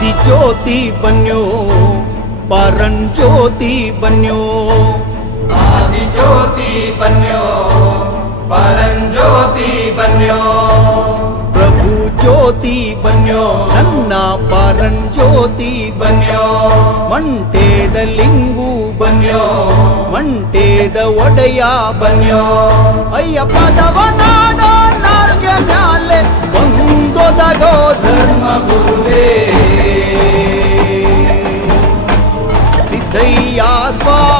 ಆದಿಜ್ಯೋತಿ ಬನ್ಯೋ ಪರಂಜ್ಯೋತಿ ಬನ್ಯೋ ಆದಿಜ್ಯೋತಿ ಬನ್ಯೋ ಪರಂಜ್ಯೋತಿ ಬನ್ಯೋ ಪ್ರಭು ಜ್ಯೋತಿ ಬನ್ಯೋ ನನ್ನ ಪರಂಜ್ಯೋತಿ ಬನ್ಯೋ ಮಂಟೇದ ಲಿಂಗು ಬನ್ಯೋ ಮಂಟೇದ ಒಡೆಯ ಬನ್ಯೋ ಅಯ್ಯಪ್ಪದವನಾಡ ನಾಲ್ಗೆ ಮ್ಯಾಲೆ ಒಂದೊದಗೋ ಧರ್ಮ ಗುರುವೇ ಸಿದ್ದಯ್ಯ ಸ್ವಾಮಿ